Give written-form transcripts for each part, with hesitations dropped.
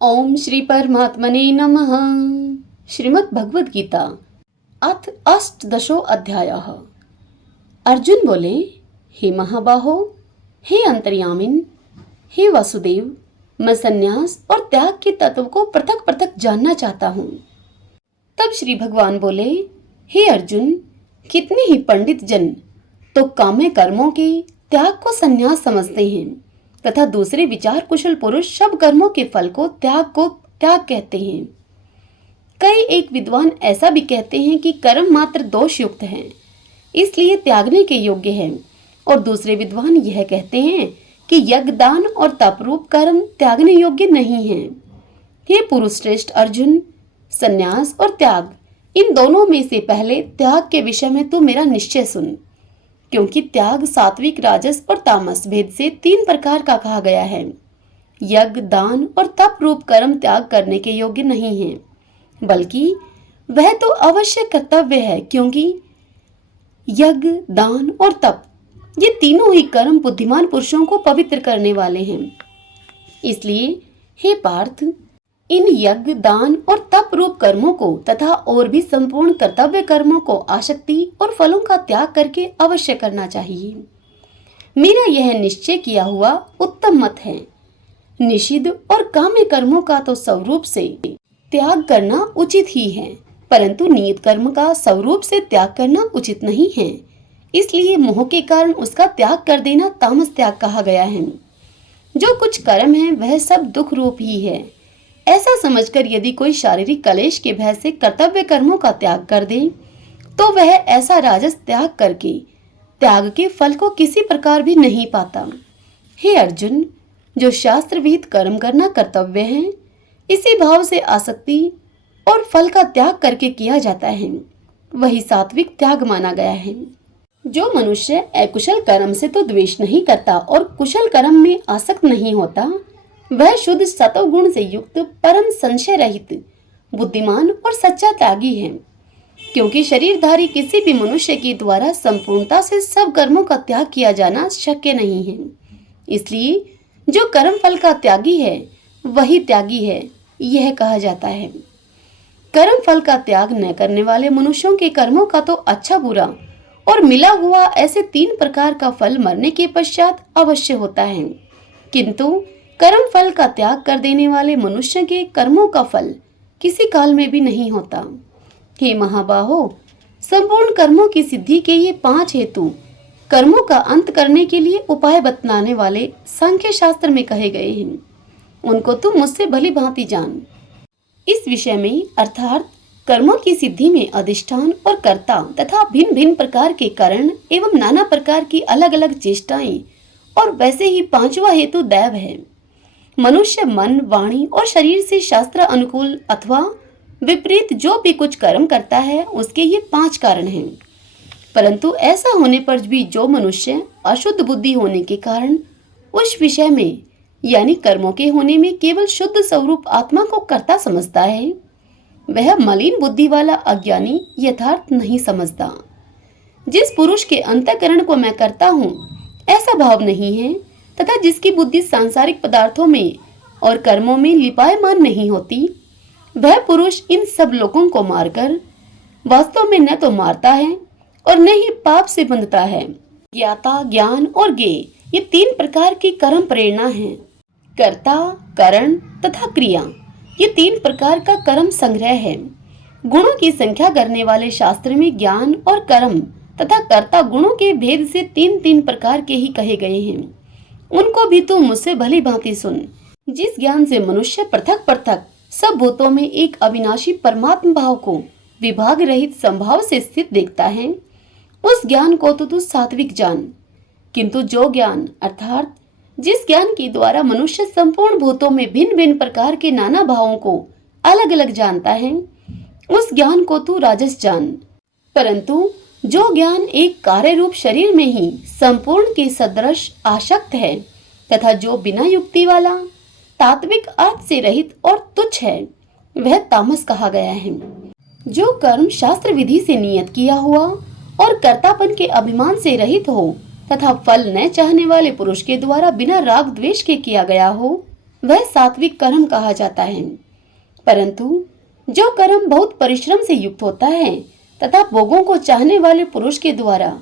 ओम श्री परमात्मने नमः। श्रीमद् भगवद गीता अथ अष्टदशो अध्यायः। अर्जुन बोले, हे महाबाहो, हे अंतर्यामिन, हे वासुदेव, मैं संन्यास और त्याग के तत्व को पृथक पृथक जानना चाहता हूँ। तब श्री भगवान बोले, हे अर्जुन, कितने ही पंडित जन तो काम्य कर्मों के त्याग को संन्यास समझते हैं तथा दूसरे विचार कुशल पुरुष सब कर्मों के फल को त्याग कहते हैं। कई एक विद्वान ऐसा भी कहते हैं कि कर्म मात्र दोष युक्त हैं, इसलिए त्यागने के योग्य है, और दूसरे विद्वान यह कहते हैं कि यज्ञ, दान और तपरूप कर्म त्यागने योग्य नहीं हैं। हे पुरुष श्रेष्ठ अर्जुन, संन्यास और त्याग, इन दोनों में से पहले त्याग के विषय में तू मेरा निश्चय सुन, क्योंकि त्याग सात्विक, राजस और तामस भेद से 3 प्रकार का कहा गया है। यज्ञ, दान और तप रूप कर्म त्याग करने के योग्य नहीं है, बल्कि वह तो अवश्य कर्तव्य है, क्योंकि यज्ञ, दान और तप ये तीनों ही कर्म बुद्धिमान पुरुषों को पवित्र करने वाले हैं। इसलिए हे पार्थ, इन यज्ञ, दान और तप रूप कर्मों को तथा और भी संपूर्ण कर्तव्य कर्मों को आसक्ति और फलों का त्याग करके अवश्य करना चाहिए। मेरा यह निश्चय किया हुआ उत्तम मत है। निषिद्ध और काम्य कर्मों का तो स्वरूप से त्याग करना उचित ही है, परंतु नियत कर्म का स्वरूप से त्याग करना उचित नहीं है। इसलिए मोह के कारण उसका त्याग कर देना तामस त्याग कहा गया है। जो कुछ कर्म है वह सब दुख रूप ही है। ऐसा समझकर यदि कोई शारीरिक कलेश के भय से कर्तव्य कर्मों का त्याग कर दे, तो वह ऐसा राजस त्याग करके त्याग के फल को किसी प्रकार भी नहीं पाता। हे अर्जुन, जो शास्त्र विहित कर्म करना कर्तव्य है, इसी भाव से आसक्ति और फल का त्याग करके किया जाता है, वही सात्विक त्याग माना गया है। जो मनुष्य अकुशल कर्म से तो द्वेष नहीं करता और कुशल कर्म में आसक्त नहीं होता, वह शुद्ध सत्व गुण से युक्त, परम संशय रहित, बुद्धिमान और सच्चा त्यागी है। क्योंकि शरीरधारी किसी भी मनुष्य के द्वारा संपूर्णता से सब कर्मों का त्याग किया जाना शक्य नहीं है। इसलिए जो कर्म फल का त्यागी है वही त्यागी है, यह कहा जाता है। कर्म फल का त्याग न करने वाले मनुष्यों के कर्मों का तो अच्छा, बुरा और मिला हुआ ऐसे 3 प्रकार का फल मरने के पश्चात अवश्य होता है, किंतु कर्म फल का त्याग कर देने वाले मनुष्य के कर्मों का फल किसी काल में भी नहीं होता। हे महाबाहो, संपूर्ण कर्मों की सिद्धि के ये 5 हेतु कर्मों का अंत करने के लिए उपाय बतलाने वाले सांख्य शास्त्र में कहे गए हैं। उनको तुम मुझसे भली भांति जान। इस विषय में अर्थात कर्मों की सिद्धि में अधिष्ठान और कर्ता तथा भिन्न भिन्न प्रकार के कारण एवं नाना प्रकार की अलग अलग चेष्टाएं, और वैसे ही 5वां हेतु दैव है। मनुष्य मन, वाणी और शरीर से शास्त्र अनुकूल अथवा विपरीत जो भी कुछ कर्म करता है, उसके ये 5 कारण हैं। परंतु ऐसा होने पर भी जो मनुष्य अशुद्ध बुद्धि होने के कारण उस विषय में यानी कर्मों के होने में केवल शुद्ध स्वरूप आत्मा को कर्ता समझता है, वह मलिन बुद्धि वाला अज्ञानी यथार्थ नहीं समझता। जिस पुरुष के अंतःकरण को मैं करता हूँ ऐसा भाव नहीं है, तथा जिसकी बुद्धि सांसारिक पदार्थों में और कर्मों में लिपायमान नहीं होती, वह पुरुष इन सब लोगों को मारकर वास्तव में न तो मारता है और न ही पाप से बंधता है। ज्ञाता, ज्ञान और ज्ञेय ये 3 प्रकार की कर्म प्रेरणा है। कर्ता, करण तथा क्रिया ये 3 प्रकार का कर्म संग्रह है। गुणों की संख्या करने वाले शास्त्र में ज्ञान और कर्म तथा कर्ता गुणों के भेद से 3 प्रकार के ही कहे गए हैं। उनको भी तू मुझसे भली भांति सुन। जिस ज्ञान से मनुष्य पृथक पृथक सब भूतों में एक अविनाशी परमात्मा भाव को विभाग रहित संभाव से स्थित देखता है, उस ज्ञान को तो तू सात्विक जान। किंतु जो ज्ञान अर्थात जिस ज्ञान के द्वारा मनुष्य संपूर्ण भूतों में भिन्न भिन्न प्रकार के नाना भावों को अलग अलग जानता है, उस ज्ञान को तू राजस जान। परंतु जो ज्ञान एक कार्य रूप शरीर में ही संपूर्ण के सदृश आसक्त है तथा जो बिना युक्ति वाला, तात्विक अर्थ से रहित और तुच्छ है, वह तामस कहा गया है। जो कर्म शास्त्र विधि से नियत किया हुआ और कर्तापन के अभिमान से रहित हो तथा फल न चाहने वाले पुरुष के द्वारा बिना राग द्वेष के किया गया हो, वह सात्विक कर्म कहा जाता है। परंतु जो कर्म बहुत परिश्रम से युक्त होता है तथा भोगों को चाहने वाले पुरुष के द्वारा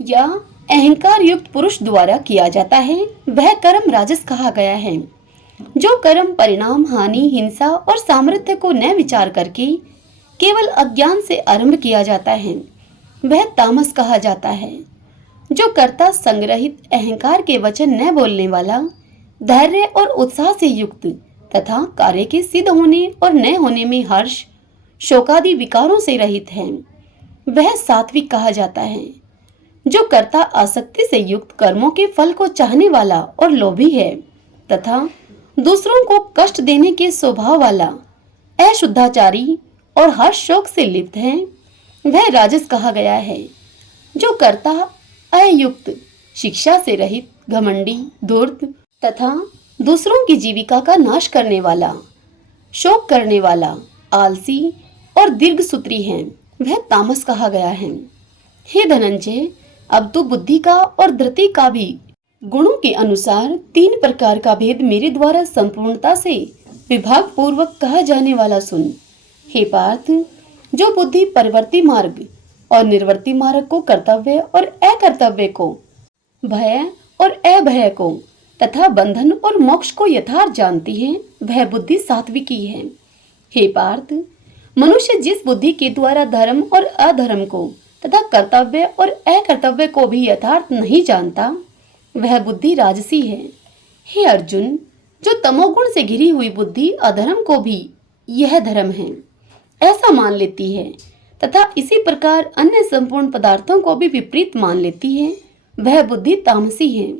या अहंकार युक्त पुरुष द्वारा किया जाता है, वह कर्म राजस कहा गया है। जो कर्म परिणाम, हानि, हिंसा और सामर्थ्य को न विचार करके केवल अज्ञान से आरंभ किया जाता है, वह तामस कहा जाता है। जो कर्ता संग्रहित अहंकार के वचन न बोलने वाला, धैर्य और उत्साह से युक्त तथा कार्य के सिद्ध होने और न होने में हर्ष, शोकादि विकारों से रहित है, वह सात्विक कहा जाता है। जो कर्ता आसक्ति से युक्त कर्मों के फल को चाहने वाला और लोभी है तथा दूसरों को कष्ट देने के स्वभाव वाला, अशुद्धाचारी और हर्ष शोक से लिप्त है, वह राजस कहा गया है। जो कर्ता अयुक्त, शिक्षा से रहित, घमंडी, धूर्त तथा दूसरों की जीविका का नाश करने वाला, शोक करने वाला, आलसी और दीर्घसूत्री है, वह तामस कहा गया है। हे धनंजय, अब तो बुद्धि का और धृति का भी गुणों के अनुसार 3 प्रकार का भेद मेरे द्वारा संपूर्णता से विभाग पूर्वक कहा जाने वाला सुन। हे पार्थ, जो बुद्धि परिवर्ती मार्ग और निर्वर्ती मार्ग को, कर्तव्य और अकर्तव्य को, भय और अभय को तथा बंधन और मोक्ष को यथार्थ जानती है, वह बुद्धि सात्विकी है। हे पार्थ, मनुष्य जिस बुद्धि के द्वारा धर्म और अधर्म को तथा कर्तव्य और अकर्तव्य को भी यथार्थ नहीं जानता, वह बुद्धि राजसी है। हे अर्जुन, जो तमोगुण से घिरी हुई बुद्धि अधर्म को भी यह धर्म है ऐसा मान लेती है तथा इसी प्रकार अन्य संपूर्ण पदार्थों को भी विपरीत मान लेती है, वह बुद्धि तामसी है।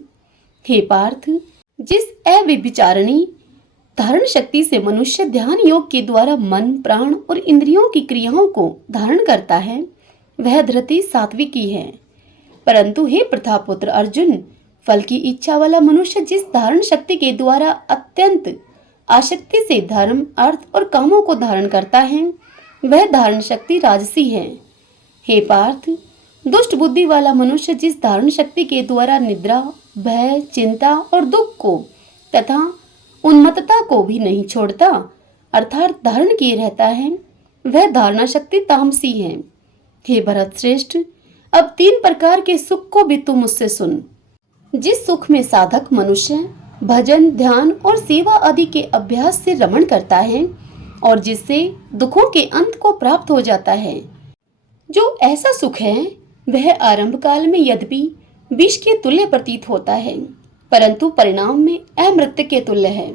हे पार्थ, जिस अविचारणी धारण शक्ति से मनुष्य ध्यान योग के द्वारा मन, प्राण और इंद्रियों की क्रियाओं को धारण करता है, वह धृति सात्विकी है। परंतु हे प्रथापुत्र अर्जुन, फल की इच्छा वाला मनुष्य जिस धारण शक्ति के द्वारा अत्यंत आसक्ति से धर्म, अर्थ और कामों को धारण करता है, वह धारण शक्ति राजसी है। हे पार्थ, दुष्ट बुद्धि वाला मनुष्य जिस धारण शक्ति के द्वारा निद्रा, भय, चिंता और दुख को तथा उन्मत्तता को भी नहीं छोड़ता, अर्थात धारण किए रहता है, वह धारणा शक्ति तामसी है। हे भरत श्रेष्ठ, अब 3 प्रकार के सुख को भी तुम मुझसे सुन। जिस सुख में साधक मनुष्य भजन, ध्यान और सेवा आदि के अभ्यास से रमण करता है और जिससे दुखों के अंत को प्राप्त हो जाता है, जो ऐसा सुख है वह आरंभ काल में यद्यपि विष के तुल्य प्रतीत होता है, परंतु परिणाम में अमृत के तुल्य है।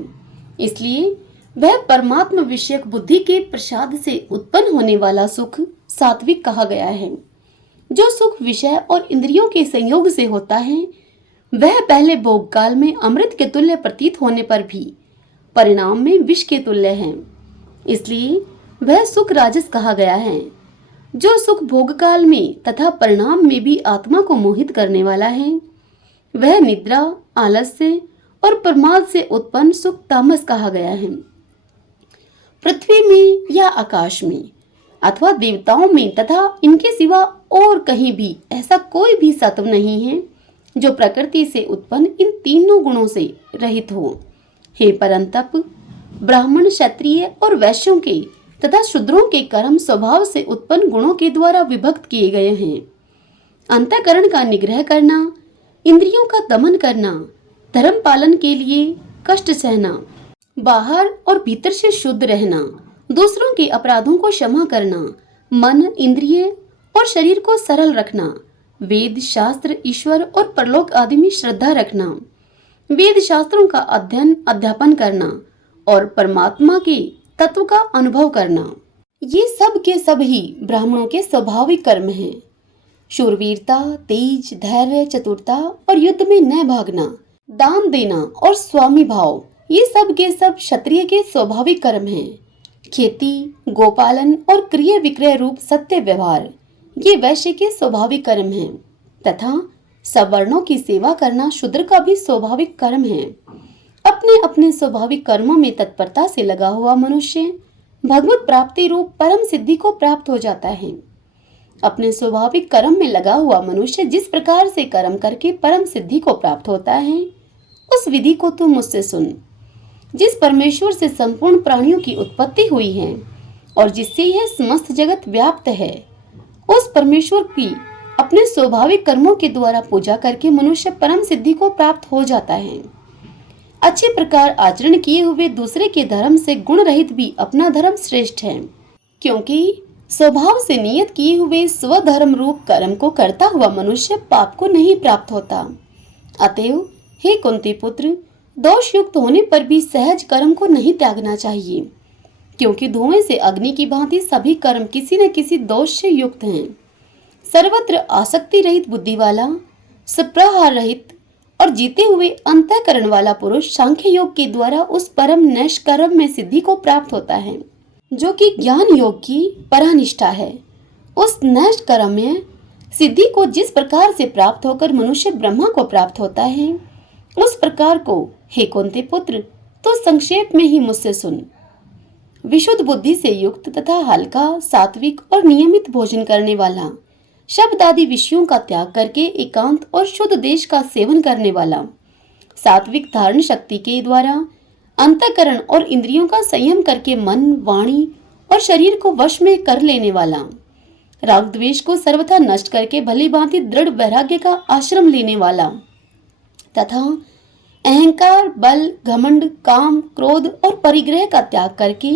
इसलिए वह परमात्मा विषयक बुद्धि के प्रसाद से उत्पन्न होने वाला सुख सात्विक कहा गया है। जो सुख विषय और इंद्रियों के संयोग से होता है, वह पहले भोग काल में अमृत के तुल्य प्रतीत होने पर भी परिणाम में विष के तुल्य है, इसलिए वह सुख राजस कहा गया है। जो सुख भोग काल में तथा परिणाम में भी आत्मा को मोहित करने वाला है, वह निद्रा, आलस्य और प्रमाद से उत्पन्न सुख तामस कहा गया है। पृथ्वी में या आकाश में अथवा देवताओं में तथा इनके सिवा और कहीं भी ऐसा कोई भी सत्व नहीं है जो प्रकृति से उत्पन्न इन तीनों गुणों से रहित हो। हे परंतप, ब्राह्मण, क्षत्रिय और वैश्यों के तथा शूद्रों के कर्म स्वभाव से उत्पन्न गुणों के द्वारा विभक्त किए गए हैं। अंतःकरण का निग्रह करना, इंद्रियों का दमन करना, धर्म पालन के लिए कष्ट सहना, बाहर और भीतर से शुद्ध रहना, दूसरों के अपराधों को क्षमा करना, मन, इंद्रिय और शरीर को सरल रखना, वेद, शास्त्र, ईश्वर और परलोक आदि में श्रद्धा रखना, वेद शास्त्रों का अध्ययन, अध्यापन करना और परमात्मा के तत्व का अनुभव करना, ये सब के सब ही ब्राह्मणों के स्वाभाविक कर्म हैं। शूरवीरता, तेज, धैर्य, चतुरता और युद्ध में न भागना, दान देना और स्वामी भाव, ये सब के सब क्षत्रिय के स्वाभाविक कर्म हैं। खेती, गोपालन और क्रय विक्रय रूप सत्य व्यवहार, ये वैश्य के स्वाभाविक कर्म हैं तथा सवर्णों की सेवा करना शूद्र का भी स्वाभाविक कर्म है। अपने अपने स्वाभाविक कर्मों में तत्परता से लगा हुआ मनुष्य भगवत प्राप्ति रूप परम सिद्धि को प्राप्त हो जाता है। अपने स्वाभाविक कर्म में लगा हुआ मनुष्य जिस प्रकार से कर्म करके परम सिद्धि को प्राप्त होता है, उस विधि को तुम मुझसे सुन। जिस परमेश्वर से संपूर्ण प्राणियों की उत्पत्ति हुई है और जिससे यह समस्त जगत व्याप्त है, उस परमेश्वर की अपने स्वाभाविक कर्मों के द्वारा पूजा करके मनुष्य परम सिद्धि को प्राप्त हो जाता है। अच्छे प्रकार आचरण किए हुए दूसरे के धर्म से गुण रहित भी अपना धर्म श्रेष्ठ है, क्योंकि स्वभाव से नियत किए हुए स्वधर्म रूप कर्म को करता हुआ मनुष्य पाप को नहीं प्राप्त होता। अतएव हे कुंती पुत्र, दोष युक्त होने पर भी सहज कर्म को नहीं त्यागना चाहिए, क्योंकि धुएं से अग्नि की भांति सभी कर्म किसी न किसी दोष से युक्त हैं। सर्वत्र आसक्ति रहित बुद्धि वाला, सप्रहार रहित और जीते हुए अंतःकरण वाला पुरुष सांख्य योग के द्वारा उस परम नैष्कर्म में सिद्धि को प्राप्त होता है, जो कि ज्ञान योग की परानिष्ठा है। उस नैष्कर्म में सिद्धि को जिस प्रकार से प्राप्त होकर मनुष्य ब्रह्मा को प्राप्त होता है, उस प्रकार को हे कुंती पुत्र तो संक्षेप में ही मुझसे सुन। विशुद्ध बुद्धि से युक्त तथा हल्का, सात्विक और नियमित भोजन करने वाला, शब्द आदि विषयों का त्याग करके एकांत और शुद्ध देश का सेवन करने वाला, सात्विक धारण शक्ति के द्वारा अंतःकरण और इंद्रियों का संयम करके मन, वाणी और शरीर को वश में कर लेने वाला, राग द्वेष को सर्वथा नष्ट करके भली भांति दृढ़ वैराग्य का आश्रम लेने वाला तथा अहंकार, बल, घमंड, काम, क्रोध और परिग्रह का त्याग करके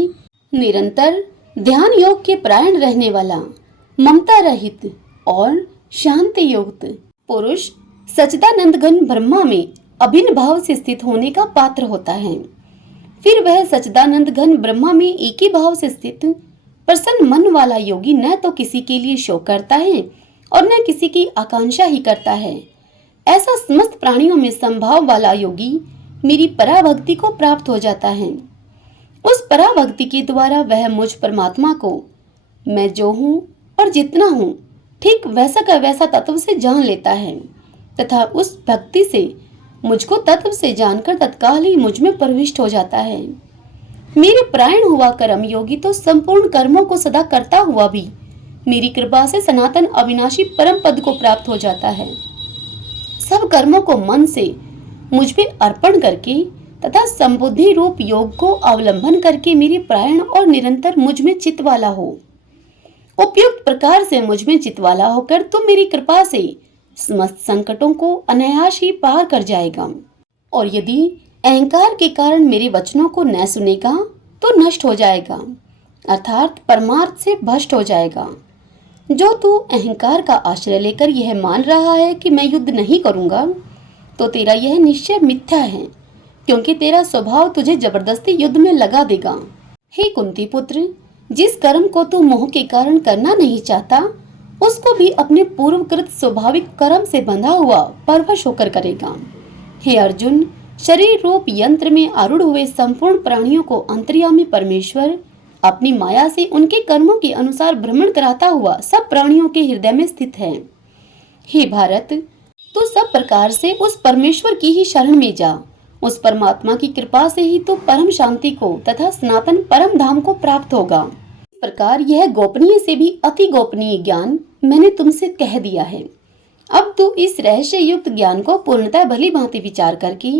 निरंतर ध्यान योग के परायण रहने वाला, ममता रहित और शांति युक्त पुरुष सच्चिदानंद घन ब्रह्मा में अभिन्न भाव से स्थित होने का पात्र होता है। फिर वह सच्चिदानंद घन ब्रह्मा में एक ही भाव से स्थित प्रसन्न मन वाला योगी न तो किसी के लिए शोक करता है और न किसी की आकांक्षा ही करता है। ऐसा समस्त प्राणियों में संभाव वाला योगी मेरी पराभक्ति को प्राप्त हो जाता है। उस पराभक्ति के द्वारा वह मुझ परमात्मा को मैं जो हूँ और जितना हूँ ठीक वैसा का वैसा तत्व से जान लेता है तथा उस भक्ति से मुझको तत्व से जानकर तत्काल ही मुझ में प्रविष्ट हो जाता है। मेरे परायण हुआ कर्म योगी तो संपूर्ण कर्मों को सदा करता हुआ भी मेरी कृपा से सनातन अविनाशी परम पद को प्राप्त हो जाता है। सब कर्मों को मन से मुझ पे अर्पण करके तथा संबुद्धि रूप योग को अवलंबन करके मेरे परायण और निरंतर मुझ में चित्त वाला हो। उपयुक्त प्रकार से मुझ में चित्त वाला होकर तुम मेरी कृपा से समस्त संकटों को अनायास ही पार कर जाएगा। और यदि अहंकार के कारण मेरे वचनों को न सुनेगा तो नष्ट हो जाएगा, अर्थात परमार्थ से भ्रष्ट हो जाएगा। जो तू अहंकार का आश्रय लेकर यह मान रहा है कि मैं युद्ध नहीं करूंगा, तो तेरा यह निश्चय मिथ्या है, क्योंकि तेरा स्वभाव तुझे जबरदस्ती युद्ध में लगा देगा। हे कुंती पुत्र, जिस कर्म को तू मोह के कारण करना नहीं चाहता, उसको भी अपने पूर्वकृत स्वाभाविक कर्म से बंधा हुआ परवश होकर करेगा। हे अर्जुन, शरीर रूप यंत्र में आरूढ़ हुए संपूर्ण प्राणियों को अंतर्यामी परमेश्वर अपनी माया से उनके कर्मों के अनुसार भ्रमण कराता हुआ सब प्राणियों के हृदय में स्थित है। हे भारत, तू सब प्रकार से उस परमेश्वर की ही शरण में जा। उस परमात्मा की कृपा से ही तो परम शांति को तथा सनातन परम धाम को प्राप्त होगा। इस प्रकार यह गोपनीय से भी अति गोपनीय ज्ञान मैंने तुमसे कह दिया है। अब तू इस रहस्य युक्त ज्ञान को पूर्णतः भली भांति विचार करके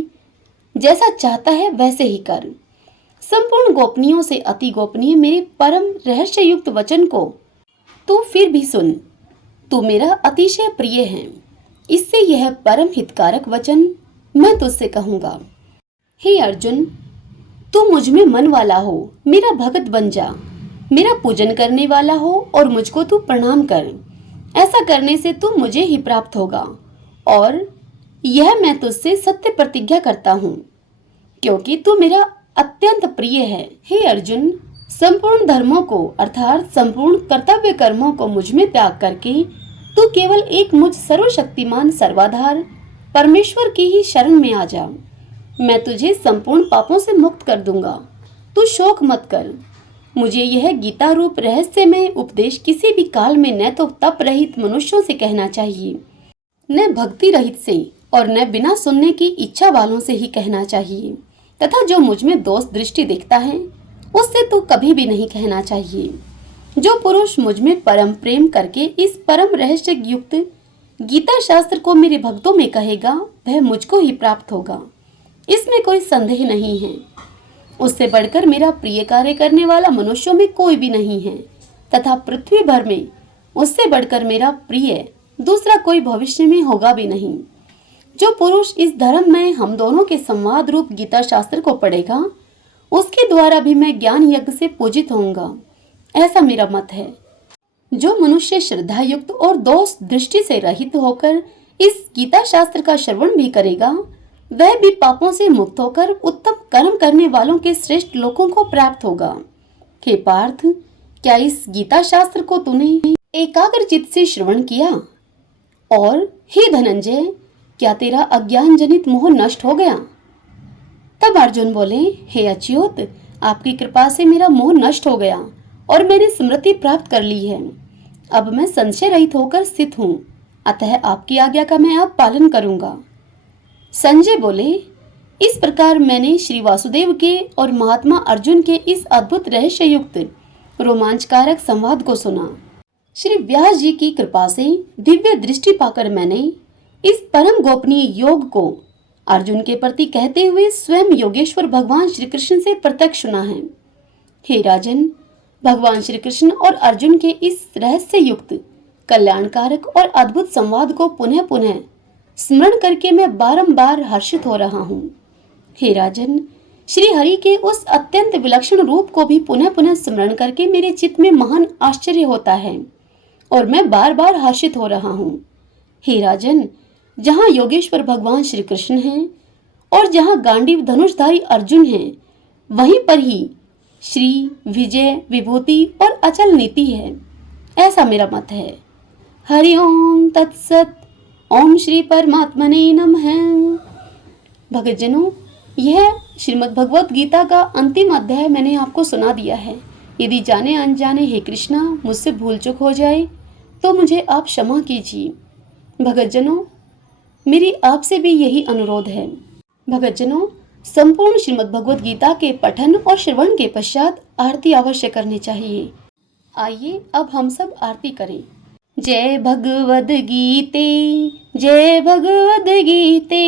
जैसा चाहता है वैसे ही कर। संपूर्ण गोपनीयों से अति गोपनीय मेरे परम रहस्य युक्त वचन को तू फिर भी सुन। तू मेरा अतिशय प्रिय है, इससे यह परम हितकारक वचन मैं तुझसे कहूंगा। हे अर्जुन, तू मुझ में मन वाला हो, मेरा भगत बन जा, मेरा पूजन करने वाला हो और मुझको तू प्रणाम कर। ऐसा करने से तू मुझे ही प्राप्त होगा, और यह मैं तुझसे सत्य प्रतिज्ञा करता हूँ, क्योंकि तू मेरा अत्यंत प्रिय है। हे अर्जुन, संपूर्ण धर्मों को अर्थात संपूर्ण कर्तव्य कर्मों को मुझ में त्याग करके तू केवल एक मुझ सर्वशक्तिमान सर्वाधार परमेश्वर की ही शरण में आ जा। मैं तुझे संपूर्ण पापों से मुक्त कर दूंगा। तू शोक मत कर। मुझे यह गीता रूप रहस्यमय उपदेश किसी भी काल में न तो तप रहित मनुष्यों से कहना चाहिए, न भक्ति रहित से, और न बिना सुनने की इच्छा वालों से ही कहना चाहिए, तथा जो मुझ में दोष दृष्टि देखता है उससे तो कभी भी नहीं कहना चाहिए। जो पुरुष मुझ में परम प्रेम करके इस परम रहस्य युक्त गीता शास्त्र को मेरे भक्तों में कहेगा, वह मुझको ही प्राप्त होगा, इसमें कोई संदेह नहीं है। उससे बढ़कर मेरा प्रिय कार्य करने वाला मनुष्यों में कोई भी नहीं है, तथा पृथ्वी भर में उससे बढ़कर मेरा प्रिय दूसरा कोई भविष्य में होगा भी नहीं। जो पुरुष इस धर्म में हम दोनों के संवाद रूप गीता शास्त्र को पढ़ेगा, उसके द्वारा भी मैं ज्ञान यज्ञ से पूजित होऊंगा, ऐसा मेरा मत है। जो मनुष्य श्रद्धा युक्त और दोष दृष्टि से रहित होकर इस गीता शास्त्र का श्रवण भी करेगा, वह भी पापों से मुक्त होकर उत्तम कर्म करने वालों के श्रेष्ठ लोकों को प्राप्त होगा। हे पार्थ, क्या इस गीता शास्त्र को तूने एकाग्र चित्त से श्रवण किया? और हे धनंजय, क्या तेरा अज्ञान जनित मोह नष्ट हो गया? तब अर्जुन बोले, हे अच्युत, आपकी कृपा से मेरा मोह नष्ट हो गया और मैंने स्मृति प्राप्त कर ली है। अब मैं संशय रहित होकर स्थित हूँ, अतः आपकी आज्ञा का मैं अब पालन करूंगा। संजय बोले, इस प्रकार मैंने श्री वासुदेव के और महात्मा अर्जुन के इस अद्भुत रहस्य युक्त रोमांचकारक संवाद को सुना। श्री व्यास जी की कृपा से दिव्य दृष्टि पाकर मैंने इस परम गोपनीय योग को अर्जुन के प्रति कहते हुए स्वयं योगेश्वर भगवान श्री कृष्ण से प्रत्यक्ष सुना है। हे राजन, भगवान श्री कृष्ण और अर्जुन के इस रहस्य युक्त कल्याणकारक और अद्भुत संवाद को पुनः पुनः स्मरण करके मैं बारंबार हर्षित हो रहा हूँ। हे राजन, श्री हरि के उस अत्यंत विलक्षण रूप को भी पुनः पुनः स्मरण करके मेरे चित्त में महान आश्चर्य होता है और मैं बार बार हर्षित हो रहा हूँ। हे राजन, जहाँ योगेश्वर भगवान श्री कृष्ण हैं और जहाँ गांडीव धनुषधारी अर्जुन हैं, वहीं पर ही श्री विजय विभूति और अचल नीति है, ऐसा मेरा मत है। हरि ओम तत्सत। ओम श्री परमात्मने नमः। भक्तजनों, यह श्रीमद् भगवत गीता का अंतिम अध्याय मैंने आपको सुना दिया है। यदि जाने अनजाने हे कृष्णा मुझसे भूल चूक हो जाए तो मुझे आप क्षमा कीजिए। भक्तजनों, मेरी आपसे भी यही अनुरोध है। भक्तजनों, संपूर्ण श्रीमद् भगवत गीता के पठन और श्रवण के पश्चात आरती अवश्य करनी चाहिए। आइए अब हम सब आरती करें। जय भगवद गीते, जय भगवद गीते,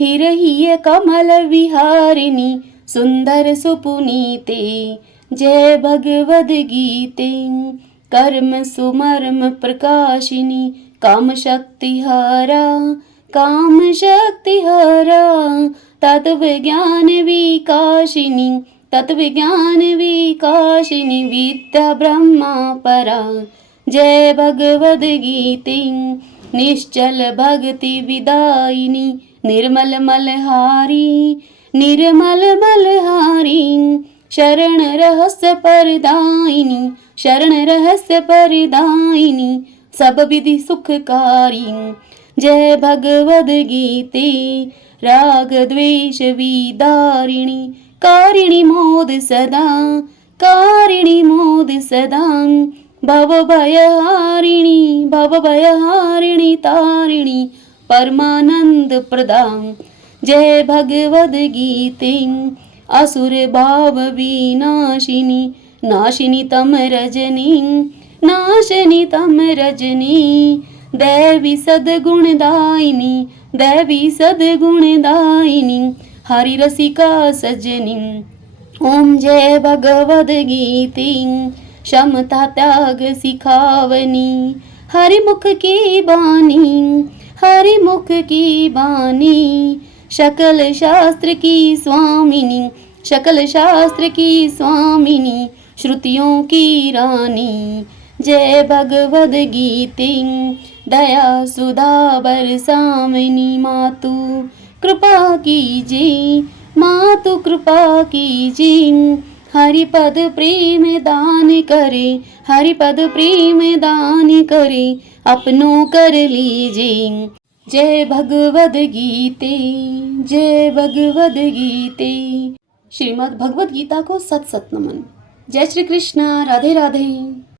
हिरहिय कमल विहारिणी सुंदर सुपुनीते। जय भगवद गीते, कर्म सुमर्म प्रकाशिनी काम शक्ति हरा, काम शक्ति हरा, तत्व ज्ञान विकाशिनी, तत्व ज्ञान विकाशिनी विद्या ब्रह्मा परा। जय भगवद गीते, निश्चल भक्ति विदायिनी निर्मल मलहारी, निर्मल मलहारी, शरण रहस्य परदायिनी, शरण रहस्य परदायिनी, सब विधि सुखकारी। जय भगवद गीते, राग द्वेष विदारिणी, कारिणी मोद सदा, कारिणी मोद सदा, भव भयहारिणी, भव भयहारिणी तारिणी, परमानंद प्रदान। जय भगवद गीते, असुर भाव विनाशिनी, नाशिनी तम रजनी, नाशिनी तम रजनी, दैवी सद्गुणदायिनी, दैवी सद्गुणदायिनी, हरि रसिका सजनी। ओम जय भगवद गीते, क्षमता त्याग सिखावनी, हरिमुख की बानी, हरिमुख की बानी, सकल शास्त्र की स्वामिनी, सकल शास्त्र की स्वामिनी, श्रुतियों की रानी। जय भगवद गीते, दया सुधा बरसावनी, मातु कृपा कीजिए, मातु कृपा कीजिए, हरिपद प्रेम दान करे, हरिपद प्रेम दान करे, अपनों कर लीजिए। जय भगवद गीते, जय भगवद गीते। श्रीमद् भगवद गीता को सत सत नमन। जय श्री कृष्णा। राधे राधे।